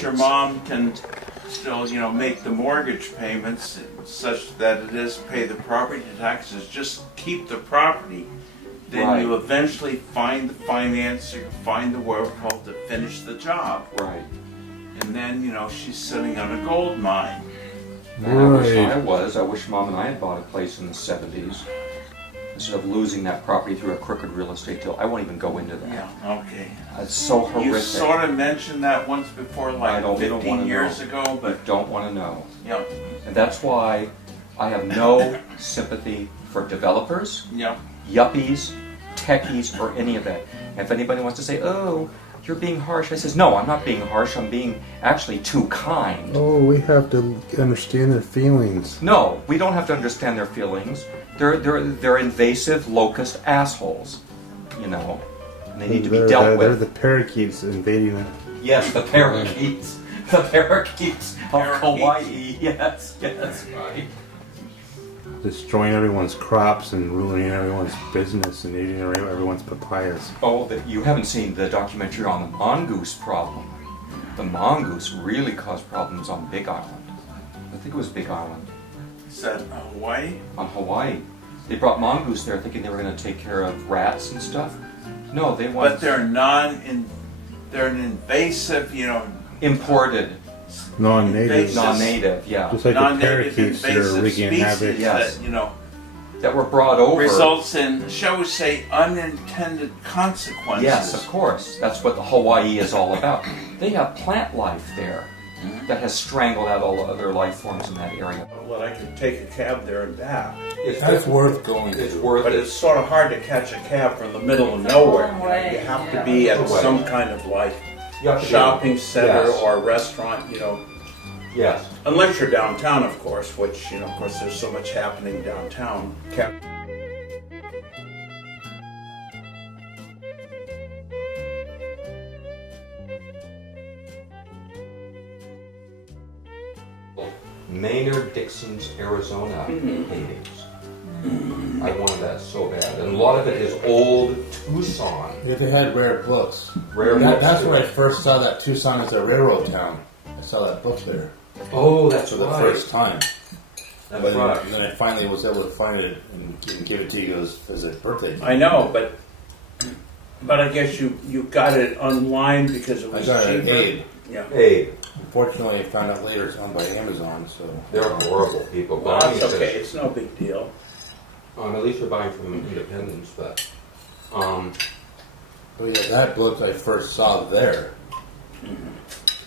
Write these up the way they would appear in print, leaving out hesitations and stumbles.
Your mom can still, make the mortgage payments such that it is pay the property taxes, just keep the property. Then Right. you eventually find the financier, find the wherewithal to finish the job. Right. And then, she's sitting on a gold mine. And I wish I was. I wish Mom and I had bought a place in the 70s. Instead of losing that property through a crooked real estate deal. I won't even go into that. Yeah, okay. It's so horrific. You sort of mentioned that once before, I like don't 15 wanna years know. ago, but I don't want to know. yeah, And that's why I have no sympathy for developers, yeah. yuppies, techies, or any of that. If anybody wants to say, oh, you're being harsh, I says, no, I'm not being harsh. I'm being actually too kind. Oh, we have to understand their feelings. No, we don't have to understand their feelings. They're invasive locust assholes, and they need to be dealt They're with. the parakeets invading it. Yes, the parakeets. The parakeets of Parakeets. Hawaii. Yes, right. Destroying everyone's crops and ruining everyone's business and eating everyone's papayas. Oh, you haven't seen the documentary on the mongoose problem. The mongoose really caused problems on Big Island. I think it was Big Island. Is that Hawaii? On Hawaii. They brought mongoose there thinking they were going to take care of rats and stuff. No, they wanted But they're an invasive, imported, Non-native. non-native, yeah, Just like the non-native parakeets that are invasive wreaking species havoc. Yes. that, that were brought over. results in, shall we say, unintended consequences. Yes, of course. That's what the Hawaii is all about. They have plant life there that has strangled out all the other life forms in that area. Well, I could take a cab there and back. That's worth going It's to. worth But it. it's sort of hard to catch a cab from the middle of nowhere. long way, You have to yeah. be at It's a way. some kind of like You have to shopping center Yes. or restaurant, Yes. unless you're downtown, of course, which, of course, there's so much happening downtown. Maynard Dixon's Arizona paintings. I wanted that so bad. And a lot of it is old Tucson. If they had rare books. Rare books, That's too. where I first saw that Tucson is a railroad town. I saw that book there Oh, that's for the first time. That's But right. then I finally was able to find it and give it to you as a birthday gift. I know, but I guess you got it online because it I was got it cheaper. at Abe. Yeah. Hey, Unfortunately, I found out later it's owned by Amazon, so. they're horrible people. Well, Buying that's it okay. is- It's no big deal. at least you're buying from independents, but But yeah, that book I first saw there.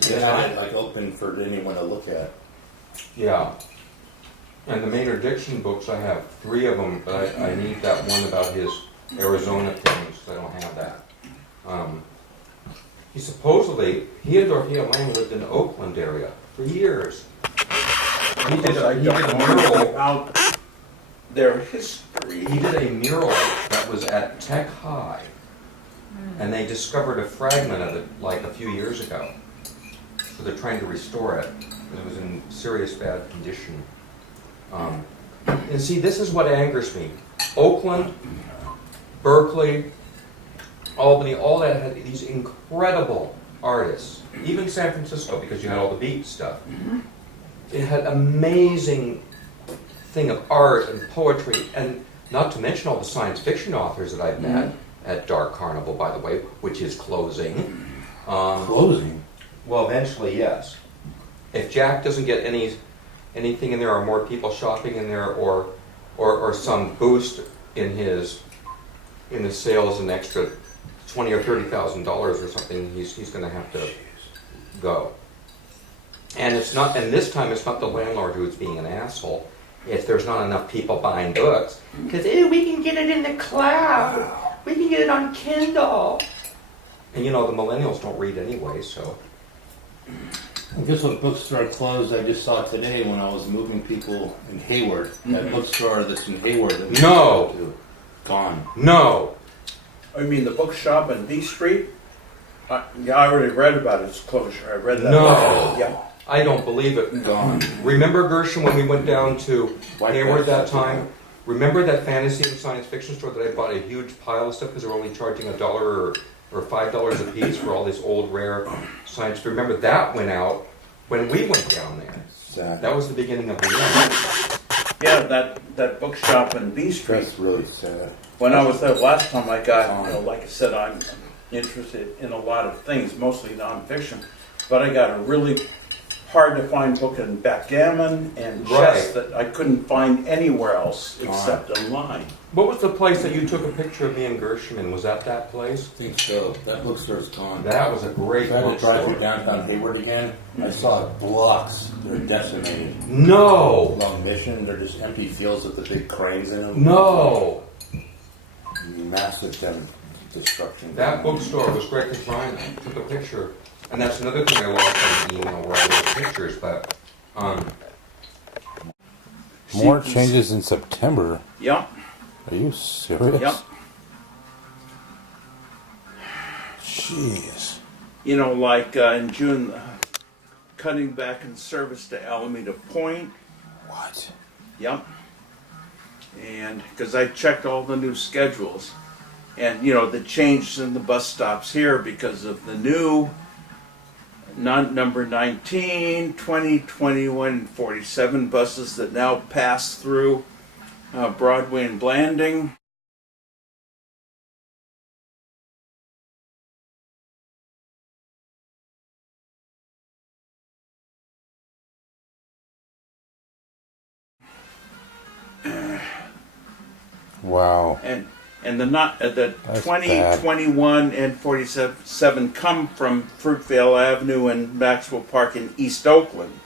They had it like open for anyone to look at. yeah. And the Maynard Dixon books, I have 3 of them, but I need that one about his Arizona paintings because I don't have that. He and Dorothea Lange lived in the Oakland area for years. He did I a don't know mural. about their history. He did a mural that was at Tech High, and they discovered a fragment of it like a few years ago. So they're trying to restore it. It was in serious bad condition. And see, this is what angers me. Oakland, Berkeley, Albany, all that had these incredible artists. Even San Francisco, because you had all the beat stuff. It had amazing thing of art and poetry, and not to mention all the science fiction authors that I've met at Dark Carnival, by the way, which is closing. Closing. Well, eventually, yes. If Jack doesn't get anything in there, or more people shopping in there, or some boost in the sales, an extra $20,000 or $30,000 or something, he's going to have to go. And it's not. And this time, it's not the landlord who's being an asshole. If there's not enough people buying books, because we can get it in the cloud, we can get it on Kindle. And the millennials don't read anyway, so. I guess what bookstore closed I just saw today when I was moving people in Hayward. That bookstore that's in Hayward. That we used to No. go to. Gone. No. I mean, the bookshop on B Street? Yeah, I already read about its closure. I read that. No. Yeah. I don't believe it. Gone. Remember, Gershon, when we went down to White Hayward House, that time? Remember that fantasy and science fiction store that I bought a huge pile of stuff because they were only charging $1 or or $5 a piece for all these old rare science. Remember that went out when we went down there. Sad. That was the beginning of the end. Yeah, that bookshop in B Street. That's really sad. When I was there last time, I got, like I said, I'm interested in a lot of things, mostly nonfiction, but I got a really hard to find book in backgammon and chess Right. that I couldn't find anywhere else except online. What was the place that you took a picture of me and Gershon in? Was that place? I think so. That bookstore's gone. That was a great If I had to drive through bookstore. downtown Hayward again, I saw blocks that are decimated. No! Along Mission, they're just empty fields with the big cranes in them. No! Massive destruction. That bookstore was great to find. I took a picture. And that's another thing I lost on the email where I wrote pictures, but More See, changes in September. Yep, Are you serious? yep. Jeez. You know, like in June, cutting back in service to Alameda Point. What? Yep. And because I checked all the new schedules, and you know the changes in the bus stops here because of the new number 19, 20, 21, and 47 buses that now pass through Broadway and Blanding. Wow. And the That's 20, bad. 21, and 47 come from Fruitvale Avenue and Maxwell Park in East Oakland.